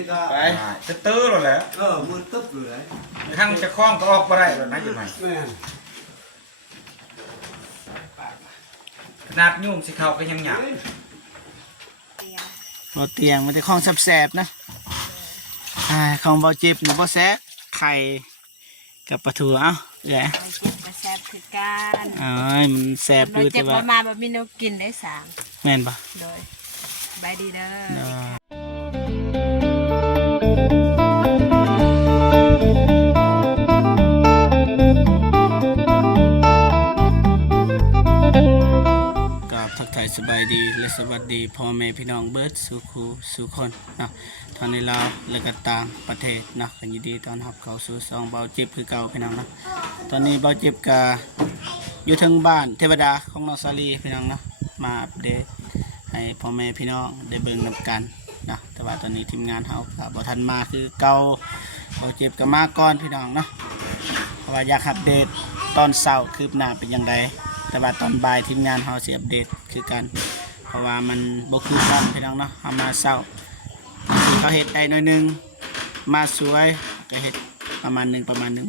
นี่ก็ไปจะตื้อเลยแหละมือตึ๊บเลยทั้งจะคล้องก็ออกไปได้แล้วนะอยู่ไหนขนาดยุ่งสิเขาก็ยังหยาบเราเตียงมันจะคล้องแสบๆนะของเบาเจ็บหรือเบาแซะไข่กับปลาทูเอ้าแหละเจ็บกระแซบคือการมันแสบดูแต่ว่ามาแบบมีนกกินได้สามแม่นปะโดยบายดีเด้ทักทายสบายดีและสวัสดีพ่อแม่พี่น้องเบิร์ดสุขูสุคนนะทางในลาวและก็ต่างประเทศนะกันยินดีตอนรับเขาสู่ซองเบาเจ็บคือเก่าพี่น้องนะตอนนี้เบาเจ็บกาอยู่ทางบ้านเทวดาของน้องซาลีพี่น้องนะมาอัปเดตให้พ่อแม่พี่น้องได้เบิ่งนำกันนะแต่ว่าตอนนี้ทีมงานเขาบ่ทันมาคือเก่าเบาเจ็บก็มาก่อนพี่น้องนะเพราะว่าอยากอัปเดตตอนเช้าคืบหน้าเป็นยังไงแต่ว่าตอนบ่ายทีมงานเขาสิอัปเดตคือกันเพราะว่ามันบ่คือกันพี่น้องเนาะเขามาเช้าเขาเฮ็ดได้หน่อยนึงมาสวยก็เฮ็ดประมาณหนึ่ง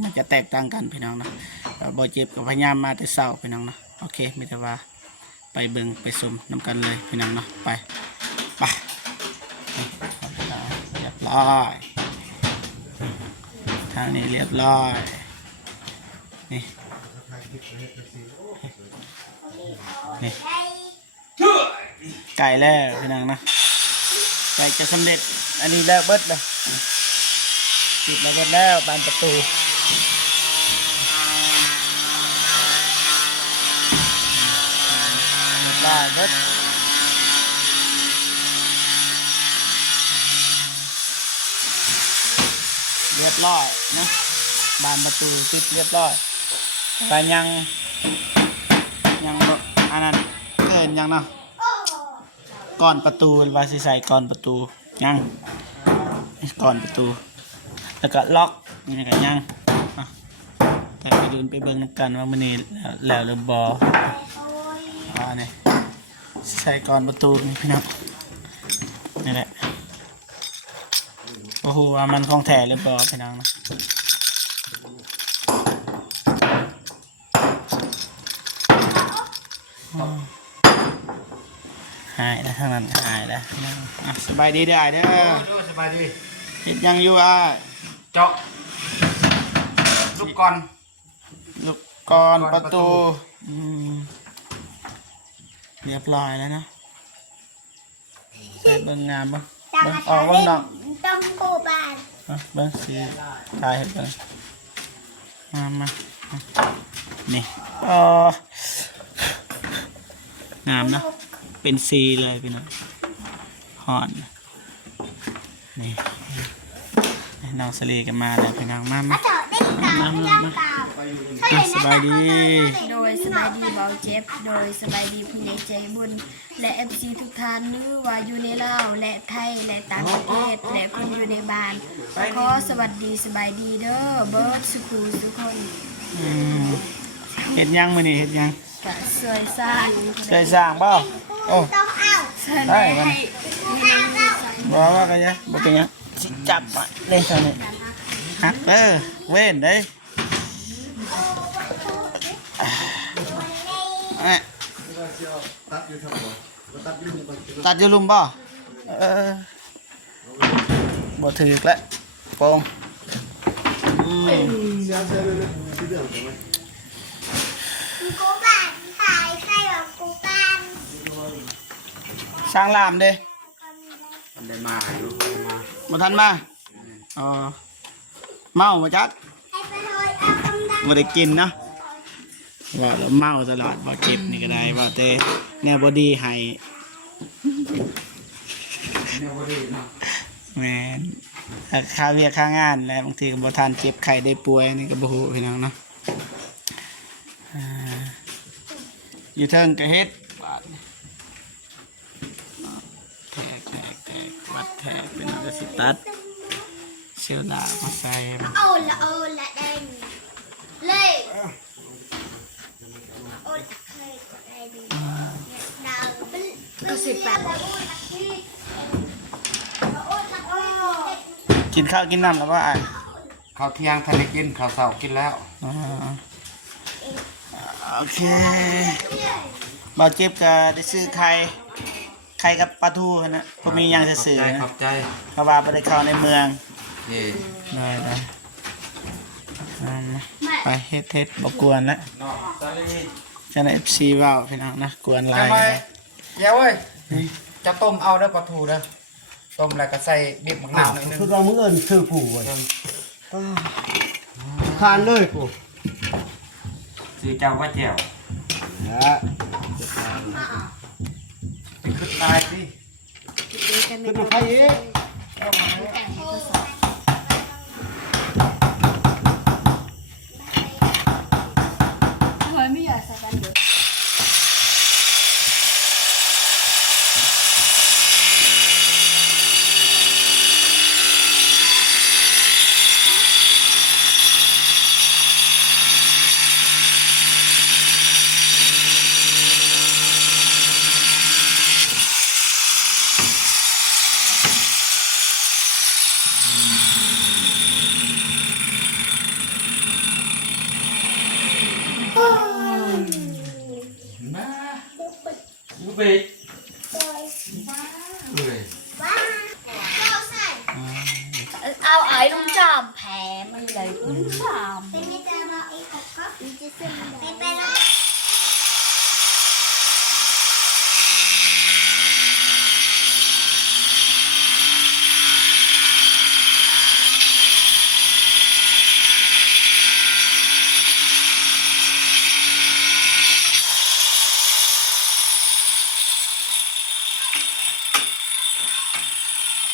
มันจะแตกต่างกันพี่น้องเนาะบ่เจ็บกับพยายามมาแต่เช้าพี่น้องเนาะโอเคไม่แต่ว่าไปเบิ่งไปชมนำกันเลยพี่น้องเนาะไปเรียบร้อยทางนี้เรียบร้อยนี่ไก่แล้วพี่น้องนะไก่จะสำเร็จอันนี้แล้วเบิดเลยปิดแล้วเบิดแล้วบานประตูได้เบิดเรียบร้อยนะบานประตูปิดเรียบร้อยแต่ยังอันนั้นเกินยังเนาะก่อนประตูว่าสิใส่ก่อนประตูยังก่อนประตูแล้วก็ล็อกนี่ก็ยังแต่ไปดูไปเบิ่งกันว่ามื้อนี้แล้วหรือบ่นี่ใส่ก่อนประตูนี่พี่น้องนี่แหละโอ้โหว่ามันของแท้หรือบ่พี่น้องนะหายแล้วทางนั้นหายแล้วสบายดีเด้อเด้อสบายดีคิดยังอยู่เจาะลูกก่อนประตูเรียบร้อยแล้วนะใส่เบิ้งงามบ้างเบิ้งออกบ้างดอกต้องปูบานเบิ้งสีถ่ายให้เบิ้งมานี่งามนะเป็นซีเลยพี่น้องหอนนี่น้องสลีกันมาแล้วพี่น้องมาสบายดีโดยสบายดีเบาเจ็บโดยสบายดีผู้ใหญ่ใจบุญและ FC ทุกท่านนึกว่าอยู่ในลาวและไทยและต่างประเทศและคนอยู่ในบ้านขอสวัสดีสบายดีเด้อเบิร์ดสุขูทุกคนเห็ดยังมื้อนี้เห็ดยังสวยสร้างเปล่าโอ้ได้ว่ากันยังบอกกันยังจับมาเล่นเท่านี้ฮักเว้นเด้ตัดอยู่ลุมบ่บ่ถือแล้วโป่งช่างลามเด้มันได้มาอยู่มาทันมาเมาบ่จักบ่ได้กินเนาะว่าเราเมาตลอดบ่เจ็บนี่ก็ได้ว่าแต่แนวบอดี้ให้แม่นค่าเวียค่างานแล้วบางทีก็บ่ทันเจ็บไข้ได้ป่วยนี่ก็บ่ฮู้พี่น้องเนาะอยู่เทิงก็เฮ็ดวัดแทกเป็นกระสิตัดเชือกดามาใส่โอ้ละแดงเลยก็สิบแปด กินข้าวกินน้ำแล้วว่าอ่ะ ข้าวเที่ยงทันได้กินข้าวเช้ากินแล้ว อ๋อโอเคบ่าวเจ็บก็ได้ซื้อไข่กับปลาทูนะก็มีอย่างจะซื้อ ข นะ อบใจ เพราะว่าบ่ได้เข้าในเมือง นี่ ได้ไปเฮ็ดบ่กวนละ น้องซาลี จังได๋ FC เว้าพี่น้องนะกวนหลา จะ ย ไปเดี๋ยวเว้ยจะต้มเอาเด้อปลาทูเด้อต้มแล้วก็ใส่บีบมะนาวหน่อยนึง คือเรามึงเอิญคือผู้เว้ยทานเลยผู้ สีเจ้าว่าแจ่ว นะ ไปขึ้นตายสิ คือตัวใครเอง เฮ้ยไม่อยากใส่กันเดี๋ยว มาลูกเบกเลย เอาไอ้ลุงจอมแผลมันเลยลุงจอม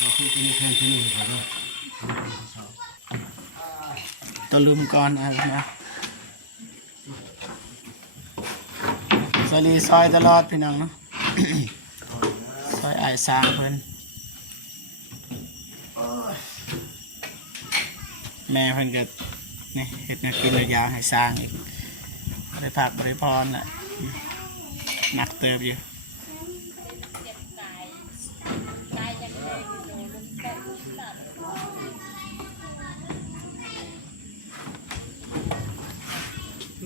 เราคือที่นี่แทนที่นี่ครับ ตัวลืมก่อนอะไรนะซอยลีซอยตลอดพี่น้องเนาะ ซอยไอ้ายสร้างเพิ่นแม่เพิ่นก็นี่เฮ็ดแนวกินแนวยางให้สร้างอีกบ่ได้พักบ่ได้พรน่ะหนักเติบอยู่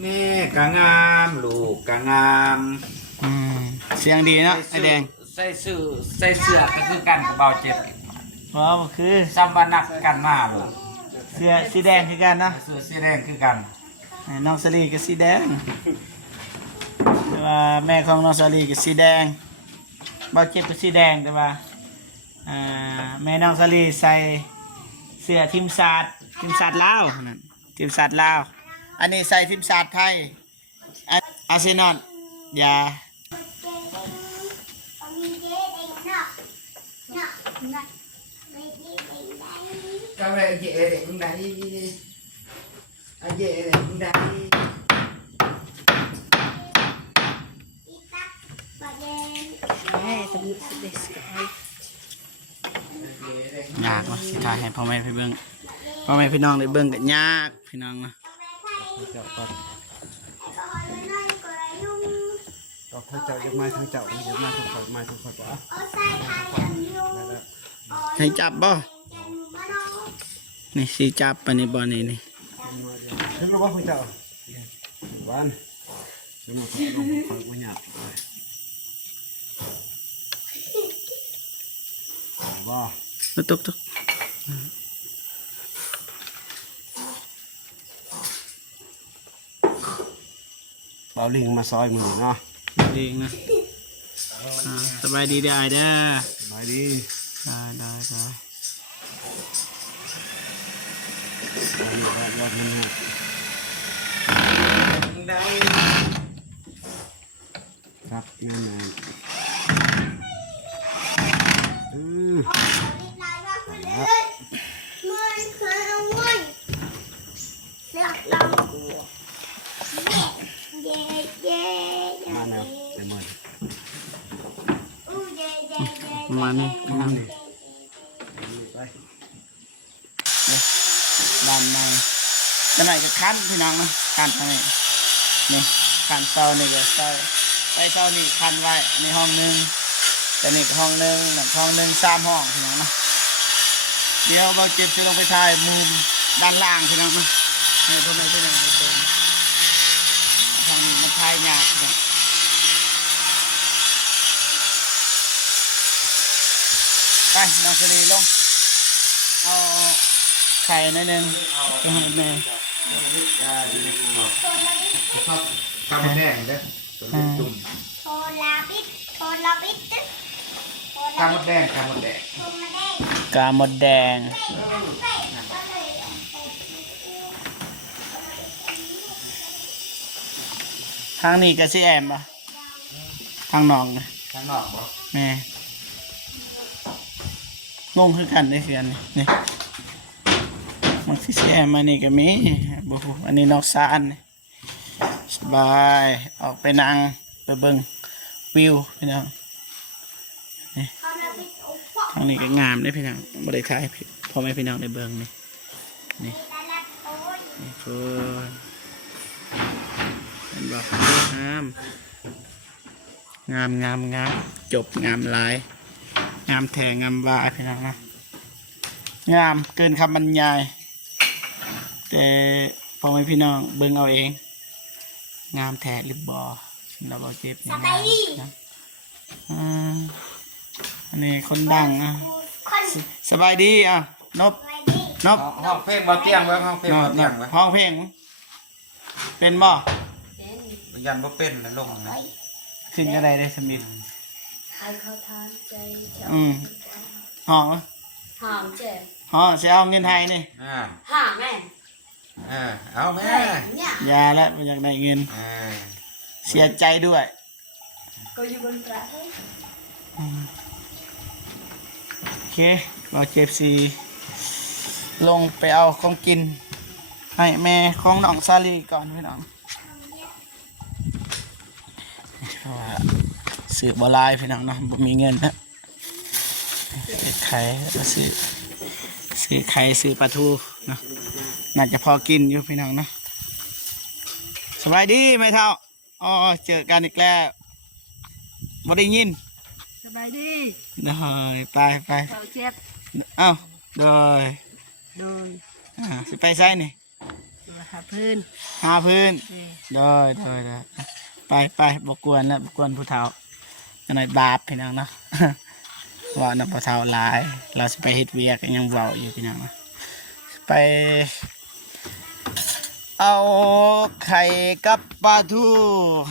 นี่กะงามลูกกะงาม เสียงดีเนาะไอ้แดง ใส่เสื้อก็คือกันกับเบาเจ็บ ว้าวคือ ซ้ำว่านักกันมาลูก เสื้อสีแดงคือกันนะ เสื้อสีแดงคือกัน น้องสลีก็สีแดงแต่ว่าแม่ของน้องสลีก็สีแดงเบาเจ็บก็สีแดงแต่ว่าแม่น้องสลีใส่เสื้อทีมชาติลาวนั่นทีมชาติลาวอันนี้ใส่ทีมชาติไทยอาร์เซนอลอย่า ก็เลยเย่เด็กมึงได้เย่เด็กมึงได้ ยากวะสิถ่ายให้พ่อแม่พี่เบิ้งพ่อแม่พี่น้องได้เบิ้งก็ยากพี่น้องนะ เราพระเจ้าจะมาทางเจ้าจะมาทุกคนมาทุกคนวะ ให้จับบ่นี่สิจับปานนี้บ่นี่นี่ ถึงรู้ว่าพระเจ้าวันสนุกสนุกฟังกูหยาบว่า ตก เบาลิงมาซอยมือเนาะ เองนะสบายดีได้เด้อ มาดี ได้ รถมันเนี่ย มึงได้ ครับแน่นอนมาแล้วเต็มหมด ประมาณนี้พี่น้อง ไป ด้านในจะไหนก็คันพี่น้องนะคันทางนี้นี่คันเสานี่ก็ใส่เสานี่คันไว้ในห้องนึงแต่นี่ก็ห้องนึงหลังห้องนึง3ห้องพี่น้องนะ เดี๋ยวเราเจ็บจะลงไปถ่ายมุมด้านล่างพี่น้องนะเนี่ยพวกนี้เป็นอย่างไรเดิมทางนี้มันถ่ายยากนะไปน้องเสน่ห์ลงเอาไข่หนิดนึงไปให้แม่ ชอบตามแดงเด้อตัวนี้จุ่ม โทลาบิดโทลาบิด ตามมดแดงตามมดแดง กาหมดแดงทางนี้ก็สิแอมปะทางหนองนะ ข้างนอกบ่ แม่งงคือกันได้เสียนนี่มันสิแอมมานี่ก็มีบ่ฮู้อันนี้นอกซานนี่สบายออกไปนั่งไปเบิ่งวิวพี่น้องนี่ทางนี้ก็งามได้พี่น้องบ่ได้ถ่ายพ่อแม่พี่น้องได้เบิ่งนี่นี่เพิ่นเป็นบอกงามจบงามหลายงามแทงงามวายพี่น้องนะงามเกินคำบรรยายแต่พ่อแม่พี่น้องเบิ่งเอาเองงามแท้หรือบ่เราบ่เจ็บนี่นะอันนี้คนดังอ่ะสบายดีอ่ะนบ ห้องเพลงบ่เตียงไว้ห้องเพลงบ่เตียงไว้ ห้องเพลงเป็นบ่ ยันบ่เป็นนะลงนะ ขึ้นก็ได้สมิธ ให้เขาทานใจ ห้องวะ หอมเจ๊ ห้องจะเอาเงินไทยนี่ หาแม่ เอาแม่ เนี่ย ยาแล้วมันอยากได้เงินเสียใจด้วย ก็อยู่บนประเทศ โอเคเราเจ็บซีลงไปเอาของกินให้แม่ของน้องซาลีก่อนพี่น้องเพราะว่าซื้อบอลายพี่น้องเนาะบ่มีเงินนะไข่แล้วซื้อไข่ซื้อปลาทูเนาะน่าจะพอกินอยู่พี่น้องเนาะสบายดีไหมเท่าอ๋อเจอกันอีกแล้วบ่ได้ยิน สบายดี ไป เราเจ็บ เอ้าโดย โดย สิไปใส่นี่ หาพื้น หาพื้นโดยไปบกวนแล้วบกวนผู้เฒ่าจะหน่อยบาปพี่น้องเนาะ ว่าน้ำผู้เฒ่าหลาย เราสิไปเฮ็ดเวียกยังเว้าอยู่พี่น้องเนาะไปเอาไข่กับปลาทู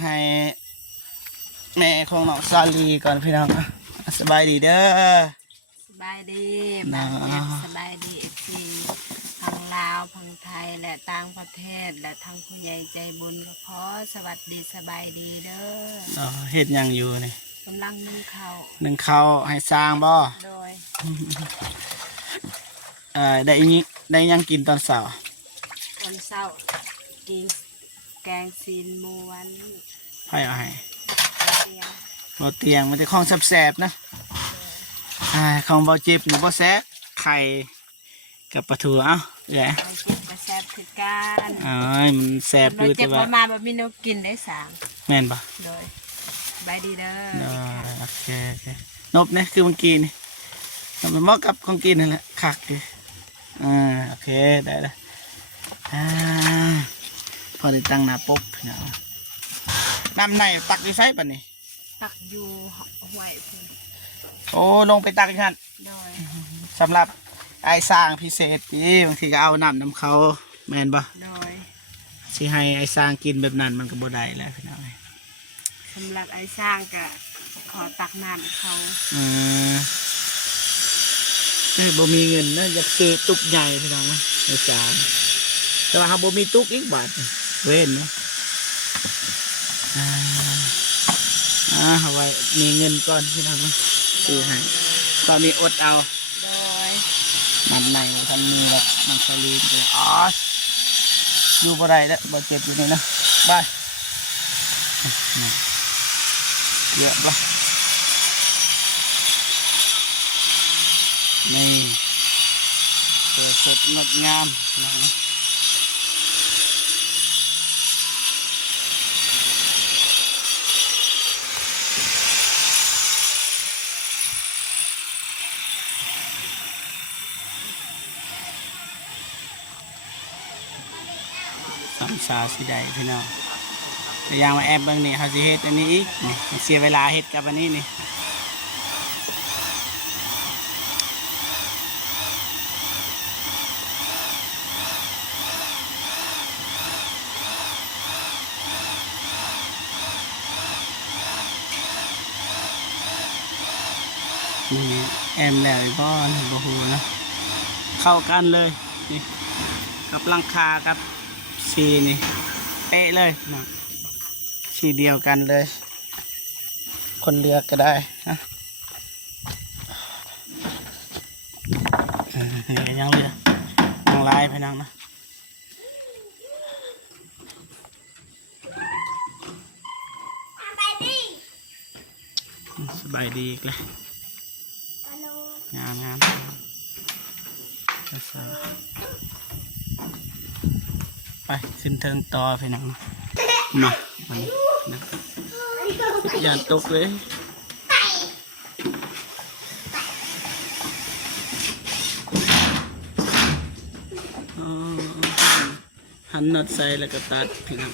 ให้แม่ของน้องซาลีก่อนพี่น้องนะสบายดีเด้อ สบายดีบ้านเจ็บสบายดีFCทั้งลาวทั้งไทยและต่างประเทศและทั้งผู้ใหญ่ใจบุญก็ขอสวัสดีสบายดีเด้อ เฮ็ดหยังอยู่นี่ กำลังนึ่งข้าว นึ่งข้าวให้สร้างบ่ โดย ได้อีกได้หยังกินตอนเช้า วันเสาร์กินแกงซีนหมูวัน ไผเอาให้ เตียง บ่เตียงมันจะของแซ่บๆนะของบ่เจ็บนี่บ่แซ่บไข่กับปลาทูเอ้าแหละ เราเจ็บกระแซบคือกัน มันแซ่บอ เรา ยู่ เจ็ แต่ บ ว่า ประมาณแบบมีนกกินได้สาม แม่นบ่ โดยสบายดีเด้อ โอเคนบเนี่ยคือเมื่อกี้นี่มันเหมาะกับของกินนั่นแหละคักเลยโอเคได้แล้วพอได้ตั้งหน้าปกพี่น้องน้ำในตักอยู่ไสป่ะนี่ ตักอยู่ห้วยพุ่น โอ้ลงไปตักอีกขั้น โดย สำหรับไอ้สร้างพิเศษนี่บางทีก็เอาน้ำเขาแม่นบ่ โดย สิให้ไอ้สร้างกินแบบนั้นมันก็บ่ได้แล้วพี่น้อง สำหรับไอ้สร้างก็ขอตักน้ำเขา บ่มีเงินนะอยากซื้อตุกใหญ่พี่น้องนะไอ้สร้างแต่ว่าเขาบ่มีตุกอีกบาทเว้นเนาะเอาไว้มีเงินก่อนพี่น้องนะซื้อให้ตอนนี้อดเอา โดย มันในท่านมีแบบมันสลีนเลยอยู่บ่ได้แล้วบ่เจ็บอยู่นี่นะบายเยอะปะนี่เปิดสดงดงามนะ สามสาสิได้พี่น้องพยายามมาแอบเบิ่งนี่เขาสิเฮ็ดอันนี้อีกนี่เสียเวลาเฮ็ดกับอันนี้นี่นี่แอมแล้วอีกบ่บ่ฮู้นะเข้ากันเลยนี่กับหลังคากับสีนี่เป๊ะเลยนะสีเดียวกันเลย คนเลือกก็ได้นะนี่ยังเหลือยังลายพนังนะสบายดีอีกเลยงามงามไปขึ้นเทิงต่อพี่น้องมาอย่าตกเลยหันน็อตใส่แล้วก็ตัดพี่น้อง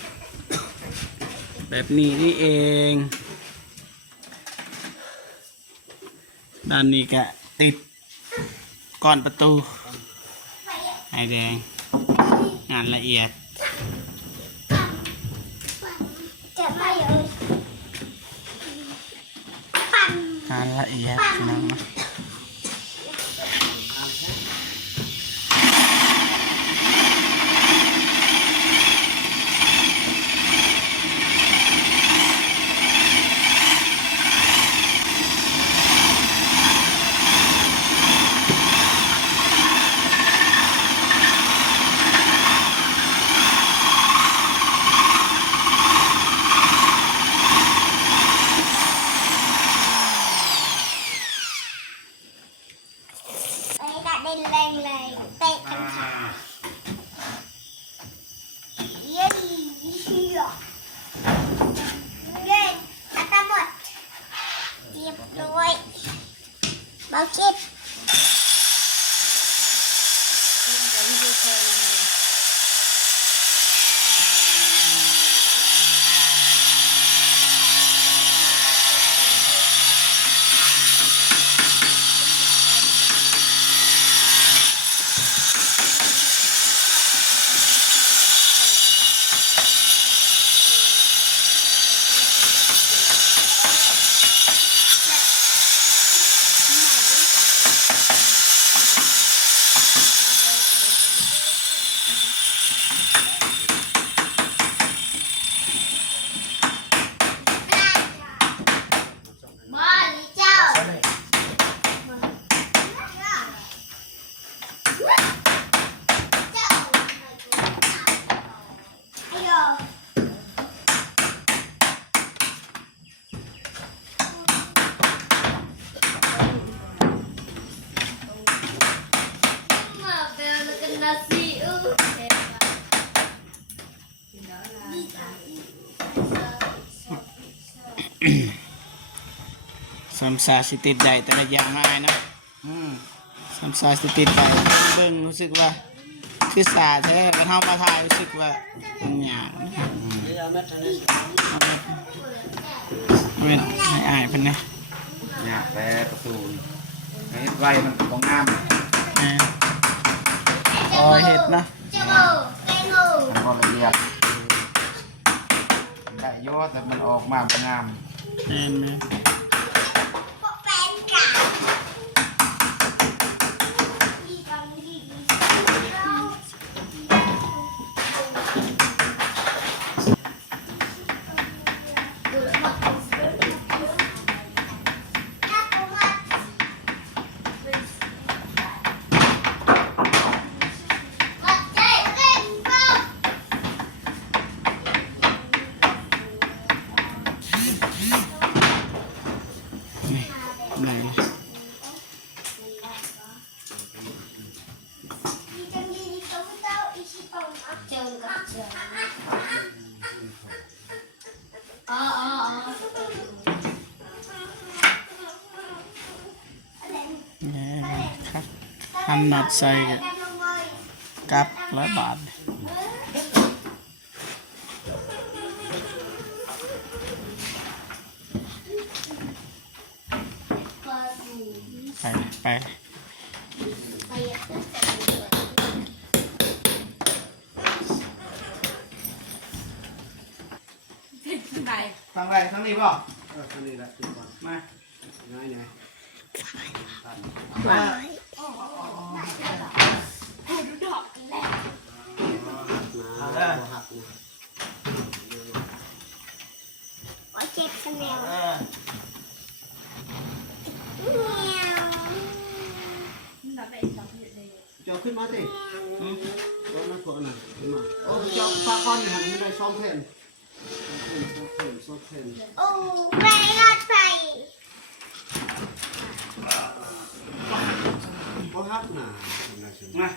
แบบนี้นี่เองด้านนี้ก็ติดก้อนประตูไอแดงงานละเอียดงานละเอียดพี่น้องนะbao chếtสัมสาสิติดใดแต่ละอย่างง่ายนะสัมสาสิติดใดเบิ่งรู้สึกว่าคือสาแท้กระเท่ามาถ่ายรู้สึกว่ามันหยาบเป็นให้อายเพิ่นนะ อยากแต่ประตูให้ไว้มันของงาม โอ้ยเห็ดนะ มันก็ละเอียดได้ยอดแต่มันออกมาเป็นงาม เห็นไหมไหนหันน็อตใส่กับ100 บาท ไปทางไหนทางนี้ป่ะ คนนี้ละตัวก่อน มา ง่ายไง มา หัก โอ้เจ็บกันแล้ว เจ้าขึ้นมาสิตัวนั้นตัวนั้นขึ้นมาโอ้เจ้าปลาก้อนนี่หันไม่ได้ซ้อมเพลนซ้อมเพลน โอ้ไปรถไฟ ก็หักหนา มา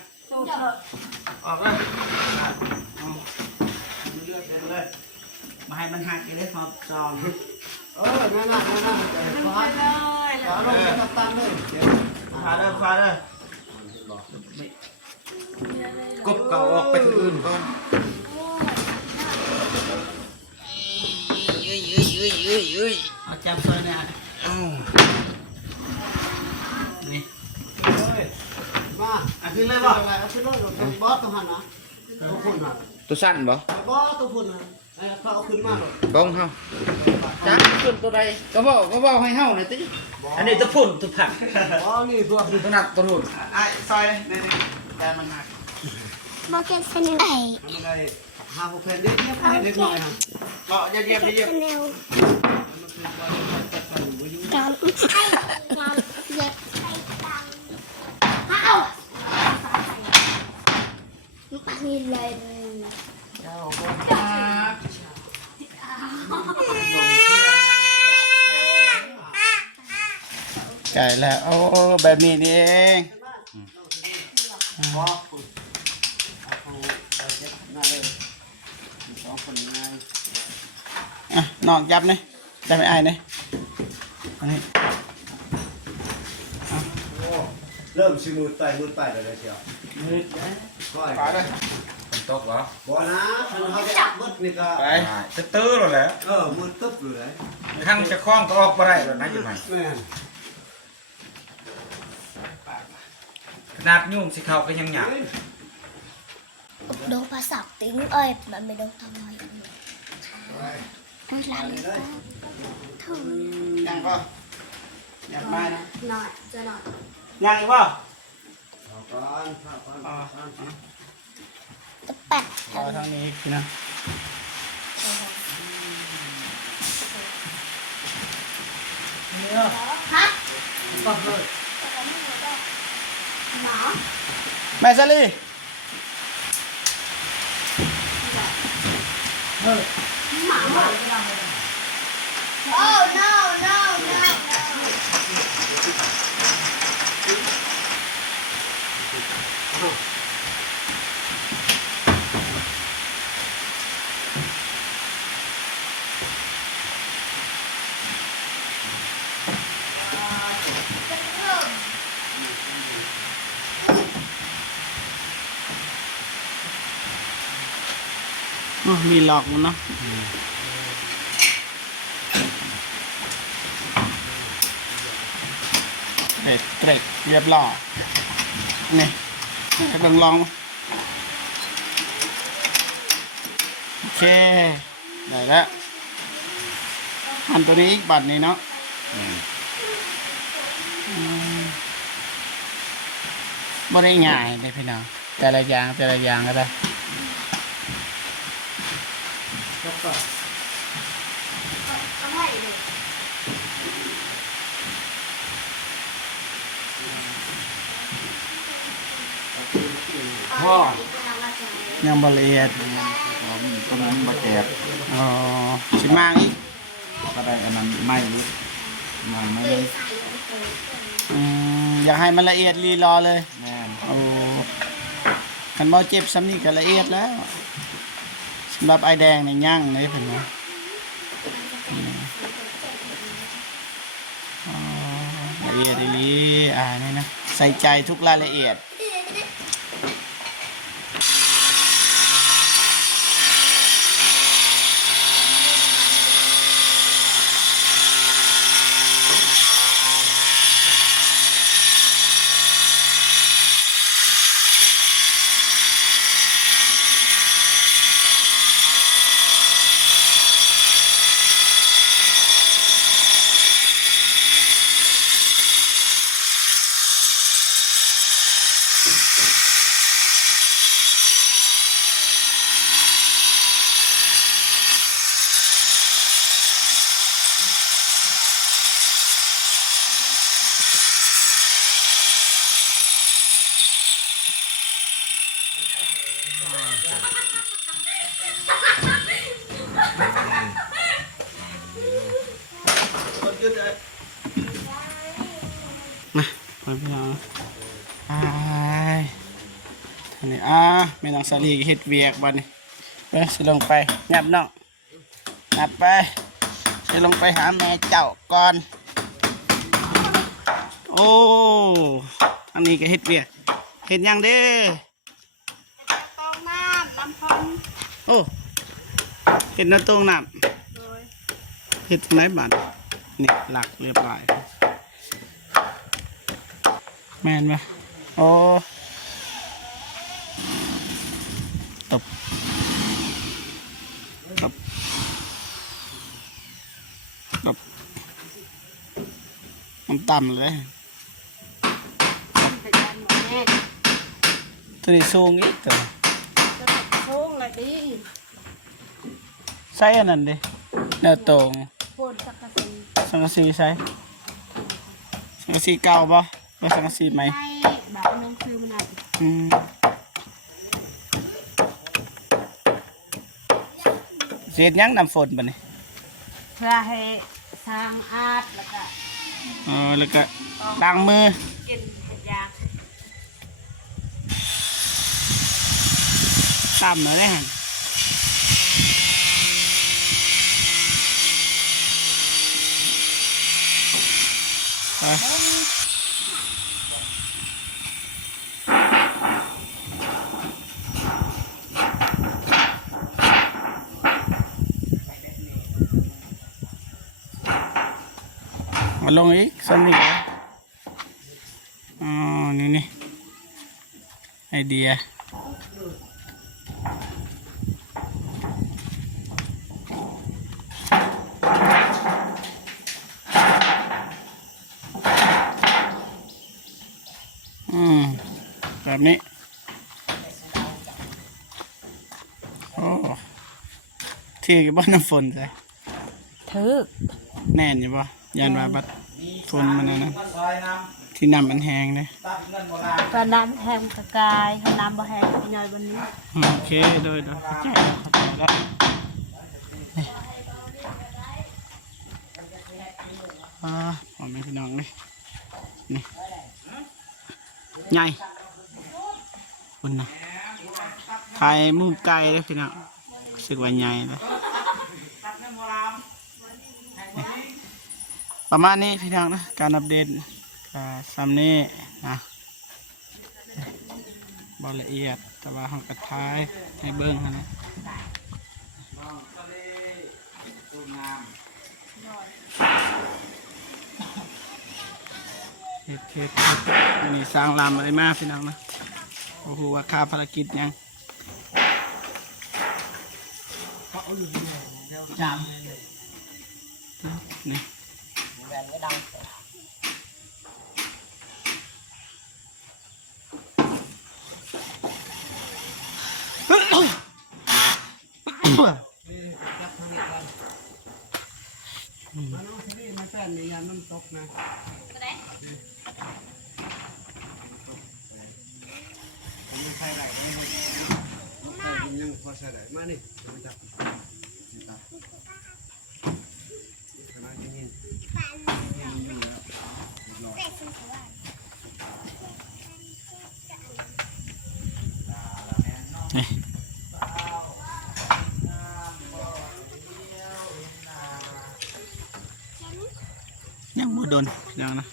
ออกเลยเลือกเลยมาให้มันหักเลยครับซอง นั่นน่ะเขาหักขาลงไปตันเลยฟาเด้อกบเก่าออกไปที่อื่นก่อนเอาจับซอยเนี่ยนี่ มาขึ้นเลยบ่ขึ้นเลยบอสต้องหันนะตัวพุ่นนะ ตัวสั้นบ่ บอสตัวพุ่นนะเขาเอาขึ้นมาหรอก บ้องเฮาจักขึ้นตัวใดก็บอกให้เฮาหน่อยติ อันนี้ตัวพุ่นตัวผัก บอสนี่ตัว ตัวหนักตัวหุ่น ไอ้ซอยนี่แต่มันหัก บอกแกสนิท ทำอะไร5-6เพลนได้เล็กน้อยฮะ ก็เยียบ สนิทการเย็บใส่ตังเอาปังนี่เลย เจ้าบ่หักไก่แล้วโอ้แบบนี้นี่เอง บอสเอาเจ็บหน้าเลย2คนง่าย อ่ะนอกยับนี่ได้ไหมไอ้นี่อันนี้ เริ่มชิมือไปเลยเชียว มือ ก้อย ปลาเลยเป็นตกเหรอบ อนะเขาจะมืดนี่ก็ ไปจะตื้อแล้วแหละ มืดตึ๊บเลย ทั้งจะคล้องก็ออกบ่ได้แล้วนะอยู่ไหน แม่น ขนาดยุ่งสิเขาก็ยังหยาบ โดนภาษาติ้งเอ้ยมันไม่โดนทำไมต้องร้านเลยเท่า ยังก็อยากมานะ หน่อยจะหน่อย ยังอีกป่ะ ก่อนก่อน จะปัด เอาทางนี้พี่นะเนี่ย ฮะ ก็เลย หมอ แม่ซาลี หมาโอ้ no no no มีหลอกมันเนาะเด็ดเตร็ดเรียบร้อยนี่จะลองโอเคได้แล้วหั่นตัวนี้อีกบัดนี้เนาะบ่ได้ง่ายเลยพี่น้องแต่ละอย่างก็ได้ พ่อ ยังบ่ละเอียด ต้นนั้นมาแกบ อ๋อสิมางอีก ก็ได้อันนั้นไม่รู้มันไม่เลย อยากให้มันละเอียดรีรอเลย แม่น โอ้คันเบาเจ็บซ้ำนี่ก็ละเอียดแล้วสำหรับไอแดงในย่างเลยเพิ่นว่าอ๋อละเอียดอีหลีนี่นะใส่ใจทุกรายละเอียด มาพี่น้องท่านนี้แม่น้องสาลีเฮ็ดเวียกบัดนี้ไปสิลงไปงับน้องงับไปสิลงไปหาแม่เจ้าก่อนโอ้อันนี้ก็เฮ็ดเวียกเฮ็ดหยังเด้ตองน้ำลำพอนโอ้เฮ็ดน้ำตองน้ำเฮ็ดไหนบ้านนี่หลักเรียบร้อยแม่นไหมโอ้ตบตบตบมันต่ำเลยตัวนี้สูงอีกตัวสูงอะไรดีใส่อันนั้นดิแนวตรงสังกะสีใส่สังกะสีเก่าป่ะไม่สังกะสีไหมแบบน้องคือมันอะไรเสียดยังน้ำฝนป่ะนี่เพื่อให้สร้างอาร์ตแล้วก็ล้างมือกินเห็ดยาต่ำเลยฮะมาลงอีกสักนิดอ๋อนี่ไอเดียแบบนี้โอ้ที่กับบ้านน้ำฝนใช่ถือแน่นอยู่ป่ะยันว่าบัดฝนมันนะที่น้ำมันแห้งนะก็น้ำแห้งกระกายถ้าน้ำบ่แห้งก็ย่อยบนนี้โอเคโดยเข้าใจแล้วพ่อแม่พี่น้องนี่ใหญ่คุณนะถ่ายมุมไกลเลยพี่น้องรู้สึกว่าใหญ่เลยประมาณนี้พี่น้องนะการอัปเดตซ้ำนี้นะบอละเอียดแต่ว่าห้องกระท้ายให้เบิ้งนะเฮ็ดอันนี้สร้างลำอะไรมากพี่น้องนะโอ้โหว่าค่าภารกิจยังจามนี่มันแป้นในยามน้ำตกนะไม่ใช่ไรไม่ใช่แต่ยังพอใช่ได้มานี่มาจับขนาดนี้อยู่แล้วยังบ่โดนพี่น้องนะ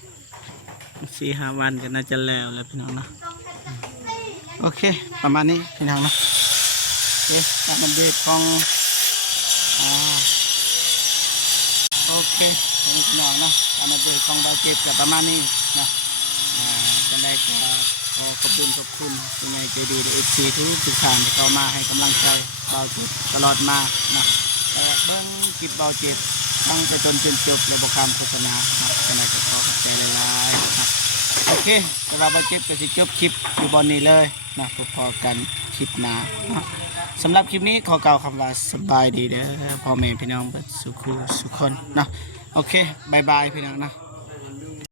4-5 วันก็น่าจะแล้วพี่น้องนะโอเคประมาณนี้พี่น้องนะโอเคการอัปเดตของโอเคพี่น้องนะการอัปเดตของเราเก็บกับประมาณนี้นะจะได้ขอขอบคุณที่ในใจดีเอฟซีทุกท่านที่เข้ามาให้กำลังใจเราตลอดมานะเบิ้งคลิปเบาเจ็บตั้งแต่ต้นจนจบเลยบอกคำโฆษณาครับจะได้ขอขอบใจหลายๆครับโอเคสำหรับเบาเจ็บก็สิจบคลิปอยู่บนนี้เลยนะพอกันคลิปหน้าสำหรับคลิปนี้ขอกล่าวคำว่าสบายดีเด้อพ่อแม่พี่น้องสุขคนนะโอเคบายบายพี่น้องนะ